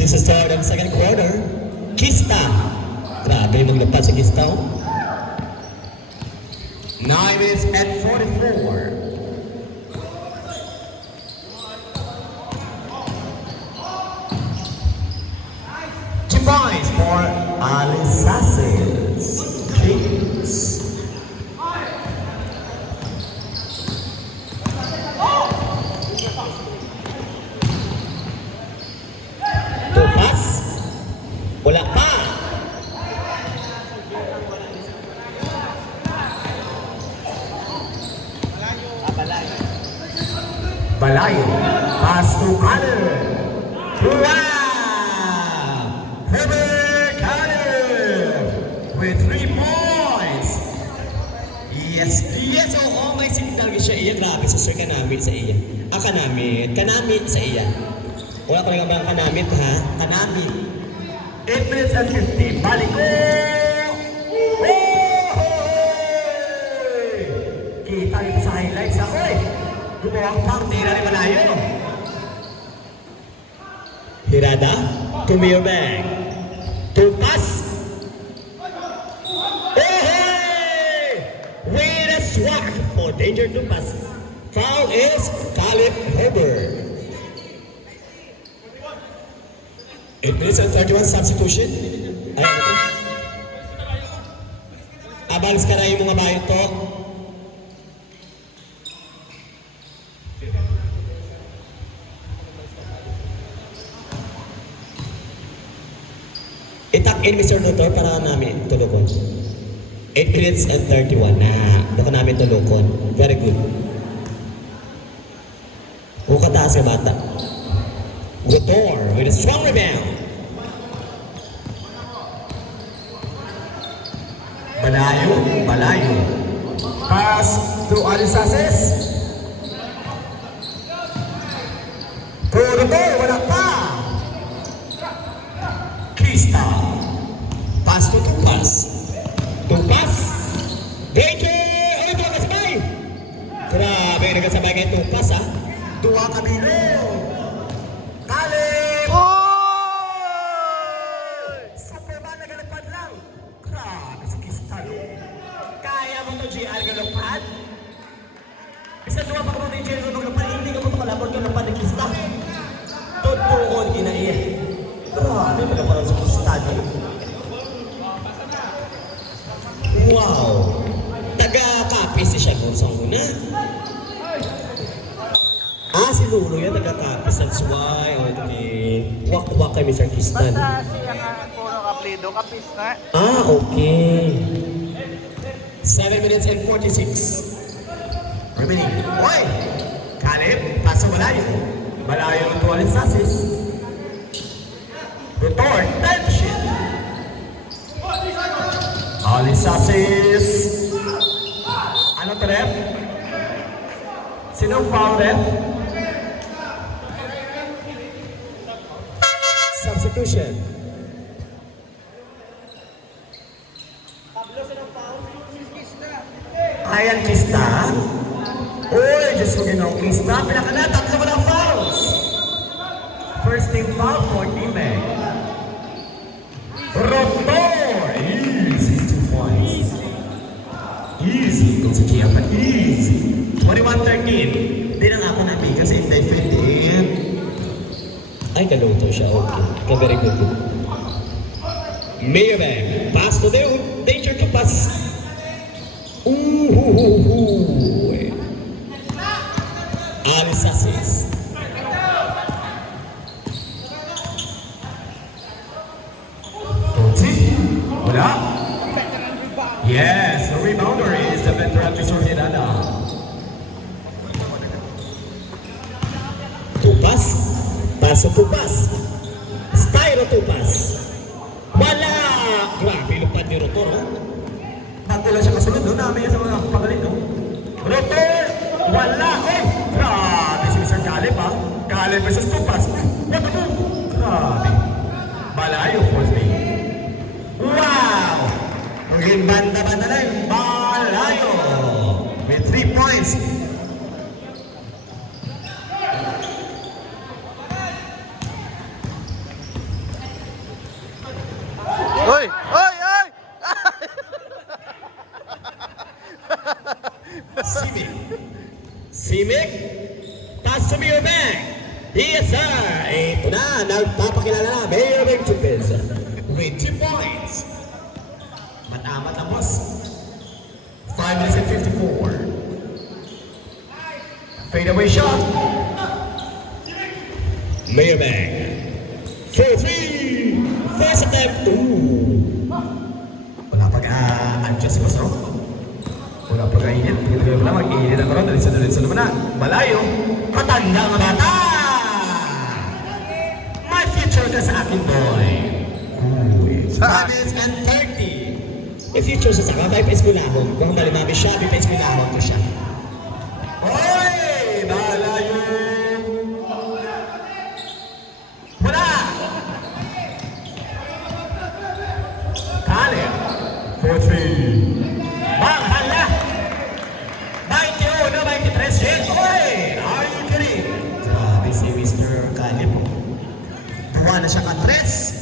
Since the start of second quarter, Kista. Grabe yung maglapad sa Kista. 9 minutes and 44. Two points for Alisasis. James. Tupas. Wala pa. Balayo. Pass to Connor. Wow! Herbert Connor with 3 points. Yes, yes, oo, may signal siya iya. Grabe sa sir kanamit sa iya. Kanamit sa iya. Wala ko lang ang kanamit ha. Kanamit. 8 minutes and 50. Balik ko! Kita dito sa highlights ako eh. Gumawang pang tira ni Balayo. Hirada to Mirabang. To pass. Oh, hey! With a swat for danger to pass. Foul is Caleb Herbert. 8 minutes and 31 substitution. Ayan. Abalis ka na yung mga bayan to. Itak in Mr. Doctor para namin tulukon. 8 minutes and 31 na baka namin tulukon. Very good. Bukataas ka bata. Rotor with a strong rebound. Balayo. Pass to Alisasis. Rotor, wala pa. Kista. Pass to Tupas. Tupas. Danger! Ay, ito nakasabay! Grabe, nakasabay kay Tupas ha. Dua kabilo. Caleb! Sa peba nagalapad lang. Grabe si Kista. Kaya mo to GR galapad? Isa dua pa ka mo to GR galapad. Hindi ka mo to kalabot galapad ni Kista. Totoo kinaiya. Grabe pala parang sa Kista. Wow! Taga-kapis siya kung saan muna. Si Lolo yan, taga-kapis. That's why. Okay. Wak-wak kay Mr. Kistan. Basta siya nga puro kaplido, kapis na. Okay. 7 minutes and 46. Remaining. Oy! Caleb, pass sa Balayo. Balayo to Alisasis. Rotor, tension. Alisasis. Ano to, ref? Sinong foul, ref? Substitution. Ayan, Kista. Uy, Diyos ko ginaw, Kista. Pinaka na, tatlo ko ng fouls. First team foul for Team A. Rotor! Easy 2 points. Easy. Kung si Kia pa, easy. 21-13. Hindi na nga ako namin kasi hindi 15. Ay, kaluto siya. Okay. Very good. Mayabang. Pass to the danger to pass. Alisasis. Wala. Yes, the rebounder is the veteran Mr. Hirada. Tupas. Paso Tupas. Styro Tupas. Wala! Grabe, lupad ni Rotor. Bago lang siya kasunod, no? Namin yan sa mga pagalit, no? Rotor! Wala! Oy! Grabe si Mr. Caleb, ha? Caleb versus Tupas. What the move? Grabe. Balayo, fourth day. Wow! Maging banda-banda na yung Balayo. With 3 points. Simic. Pass to Mayor Bang. Yes, sir. Ito na. Nagpapakilala na. Mayor Bang Chupez. With 2 points. Matamat lang, boss. 5 minutes and 54. Fade away shot. Mayor Bang. 4-3. First attempt. Ooh. Wala pag-adjust, boss, no? Wala pag-init. Pwede mo na mag-init ang karoon. Dalitsa naman na. Malayo. Matanda ang bata. My future ka sa akin, boy. Ooh. 5 minutes and 30. May future siya sa akin. Kahit pa-eskulahon. Kung malimami siya, may pa-eskulahon ko siya. Oy! Malayo. Wala! Kale. 4-3. Bang, hala! 21, 23, shit! Oy! Are you kidding? Grabe si Mr. Kale po. Duwa na siya ka-tres.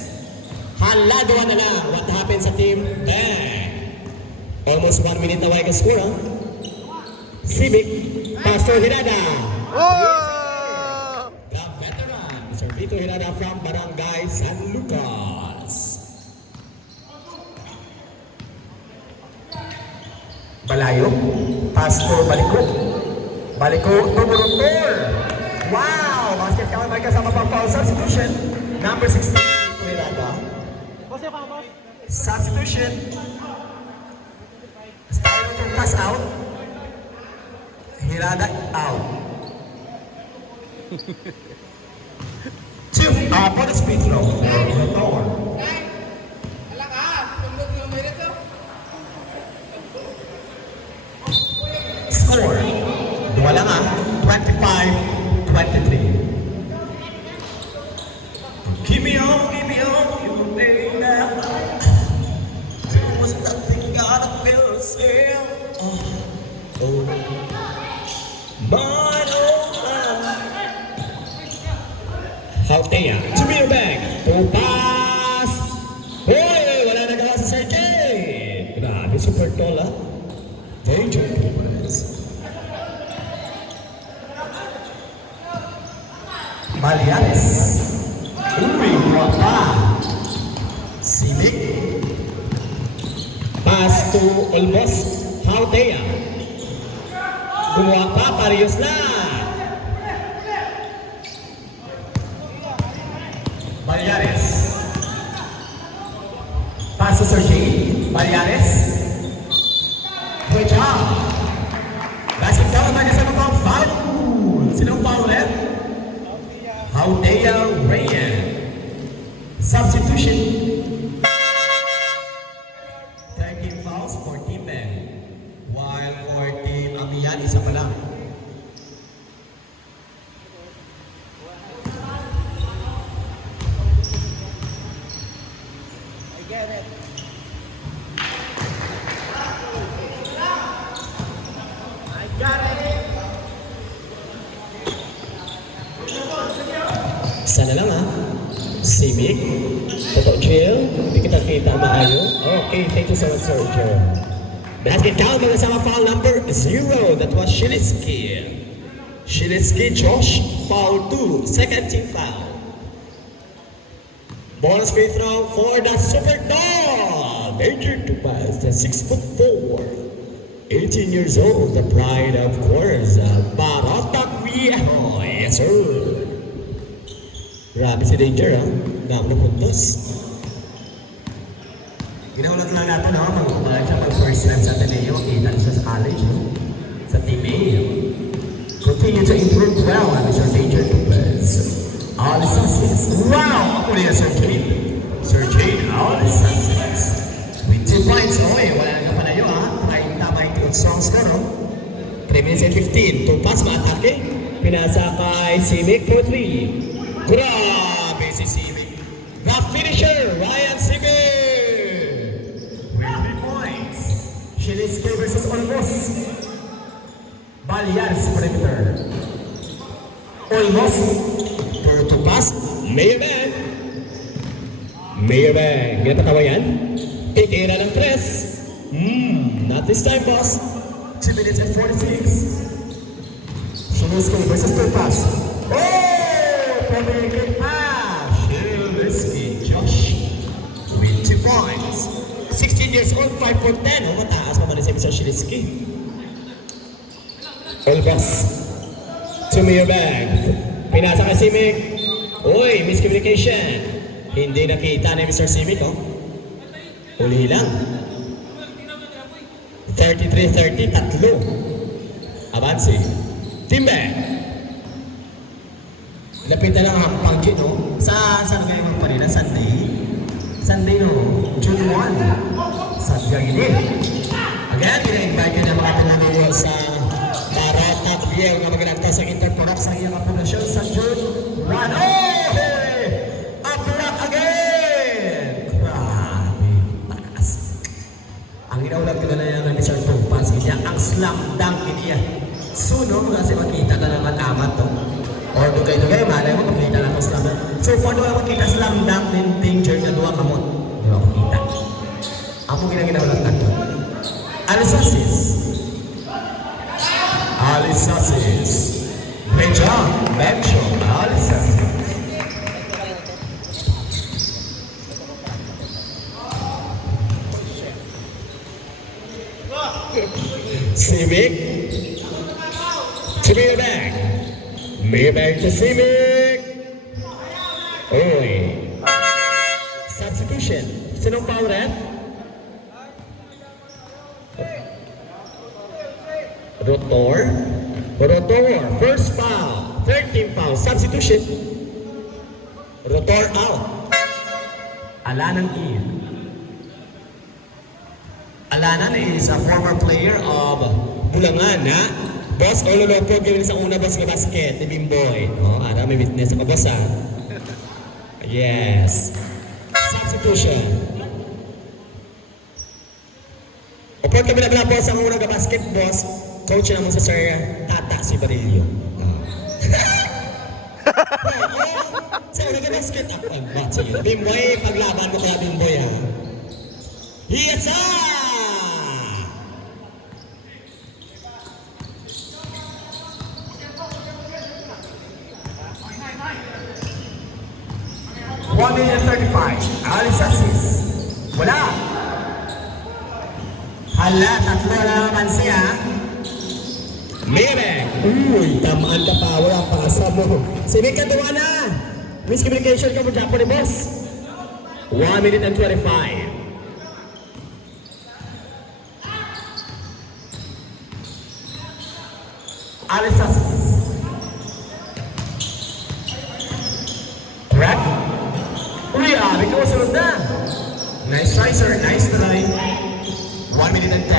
Hala, duwa na lang. What happened sa team? Bang! Almost 1 minute away ka score, huh? Civic, Pastor Hirada. Oh! The veteran, Mr. Vito Hirada from Barangay San Lucas. Malayo, Pastor Baliko. Baliko, numero 4. Wow! Basket count may kasama pang foul substitution. Number 16, Vito Hirada. Substitution. Style to pass out. Hirada out. 2 for the speed throw. Score. Dua lang 25-23. Give me all, you may now. There was nothing God of myself. Oh. Mine, oh, Hautea, to me your bag. Full pass. Hoy, wala na gawa sa Sergey. Grabe, super tall, ah. Danger Torres. Balianes. Uy, wapa. Simic. Pass to Olmos. Hautea. Kumuha pa, Parius na. Baliares. Pass to Sergey. Baliares. Good job. Basket down by kasama pang foul. Sinong foul ulit? Hautea Rayan. Substitution. 13 fouls for Team Ben. While for Team Amiyan, isa pa lang. I get it. I got it. Sana lang ha. Simic. Toto Jill. Hindi kita kita maayo. Okay, thank you so much, Sir Joe. Basket down, mga sama foul number 0. That was Shiliski. Shiliski Josh, foul 2. Second team foul. Bonus free throw for the Super Dog. Danger to pass, the 6'4". 18 years old, the pride of course, Barotac Viejo. Yes, sir. Grabe si Danger, ha? Dami na puntos. Ginaulat lang natin, no? Magpupulan siya mag-first time sa Ateneo. Kita siya sa college, no? Sa Team A. Continue to improve well, Mr. Danger Tupez. All the success. Wow! Ako niya, Sir Jade. Sir Jade, all the success. With 2 points, oy, wala nga pa na yun, ha? Tama yung songs ko, no? 3 minutes and 15. Tupas, maatake. Pinasa kay Simic for 3. Grabe si Simic. The finisher, Ryan Simic. With 3 points. Shiliski versus Olmos. Baliares perimeter. Olmos. For to pass. Mayor Bang. Mayor Bang. Ginapatawa yan. Titira ng 3. Not this time, boss. 2 minutes and 46. Shiliski versus Tupas. Oh! Pumigil pa! Shiliski Josh with 2 points. 16 years old, 5 for 10. Oh, mataas pa man si Mr. Shiliski. Olbas. To me your bag. Pinasa kay Simic. Uy, miscommunication. Hindi nakita ni Mr. Simic, oh. Huli lang. 33-30, tatlo. Avansi. Timbe. Lapit na lang ang pangkin, no? Saan kayo magpanila? Sunday? Sunday, no? June 1. Sa Gagini. Again, pina-invite ka na mga pinangayo sa Barata Biel na maganagta sa Interporap sa iyong kapulasyon sa June 1. Oh! Uplock again! Grabe. Takas. Ang inaulag ko na yan ng Mr. Tupas, niya ang slam dunk niya. Sunog kasi makita ka naman amat to. Or dugay-dugay, malay mo makita na to slam dunk. So for doon makita slam dunk din danger na duwa kamot. Di ba makita? Amo ginaulag ka to. Alisasis. Alisasis. Great job. Bencho. Alisasis. Simic. To Mirabag. Mirabag to Simic. Oy. Substitution. Sinong foul red? Rotor. First foul. 13 foul. Substitution. Rotor out. Alanan in. Alanan is a former player of Bulangan, ha? Boss, ololopo, gawin sa una boss ng basket ni Bimboy. Oh, ara, may witness ako, boss, ha? Yes. Substitution. Upon kami naglapo sa una ng basket, boss, coach naman sa Sir Tata si Barillo. Sa una ng basket, ako ang bat sa iyo. Bimboy, paglaban mo kaya Bimboy, ha? Yes, sir! One minute 35. Alisasis. Wala. Hala, tatlo na naman siya. Mire. Uy, tamaan ka pa. Wala pa kasama mo. Simic ka duwa na. Miscommunication ka mo dyan po ni boss. 1 minute and 25. Alisasis. Correct? Uy, ikaw sunod na. Nice try, sir. Nice try. 1 minute and 10.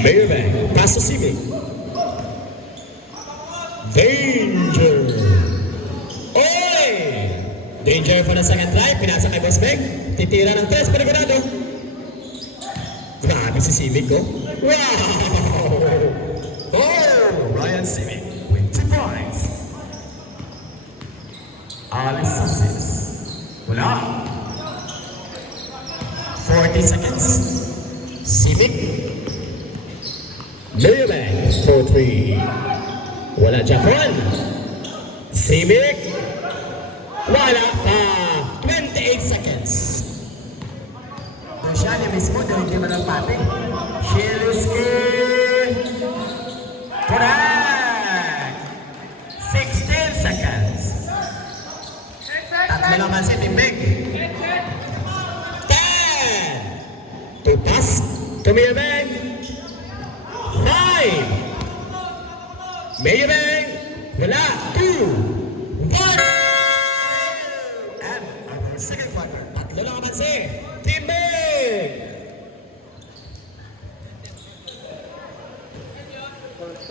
Mayorbank, pass to Simic. Danger. Oy! Danger for the second try. Pinasa kay Boss Beg. Titira ng 3. Panigurado. Grabe si Simic, oh. Wow! Oh! Ryan Simic with 2 points. Alisasis. Wala. 40 seconds. Simic. Mayorbank for 3. Wala Japon. Simic. Wala pa. 28 seconds. Doon siya niya mismo, doon hindi man ang pating. Shiliski. Correct. 16 seconds. Tatlo naman si Timbig. 10. Tupas. Tumiyabeng. 5. Mayabeng. Wala. 2. 1. And our second quarter. Tatlo lang naman si Timbig.